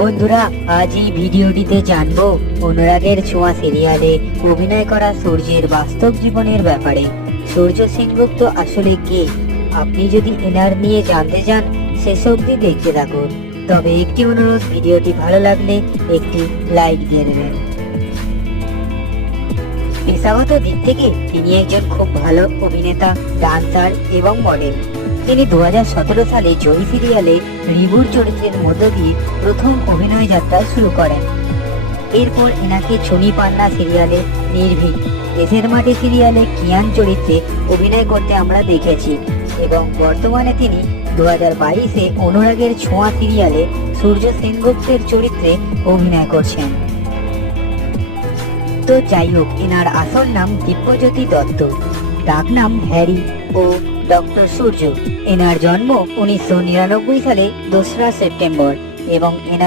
বন্ধুরা, আজ এই ভিডিওটিতে জানবো অনুরাগের ছোঁয়া সিরিয়ালে অভিনয় করা সূর্যের বাস্তব জীবনের ব্যাপারে। সূর্য সেনগুপ্ত আসলে কে? আপনি যদি এনার নিয়ে জানতে চান শেষ অবধি দেখতে থাকুন। তবে একটি অনুরোধ, ভিডিওটি ভালো লাগলে একটি লাইক দিয়ে দেবেন। পেশাগত দিক থেকে তিনি একজন খুব ভালো অভিনেতা, ডান্সার এবং মডেল। তিনি 2017 সালে জয়ী সিরিয়ালে রিবুর চরিত্রের মধ্য দিয়ে প্রথম অভিনয় যাত্রা শুরু করেন। এরপর এনাকে ছুনি পান্না সিরিয়ালে নির্ভীক, দেশের মাটি সিরিয়ালে কিয়ান চরিত্রে অভিনয় করতে আমরা দেখেছি এবং বর্তমানে তিনি 2022-এ অনুরাগের ছোঁয়া সিরিয়ালে সূর্য সেনগুপ্তের চরিত্রে অভিনয় করছেন। তো যাই হোক, এনার আসল নাম দিব্যজ্যোতি দত্ত, ডাক নাম হ্যারি ও ডক্টর সূর্য। এনার জন্ম 1999 সালে 2রা সেপ্টেম্বর এবং এনার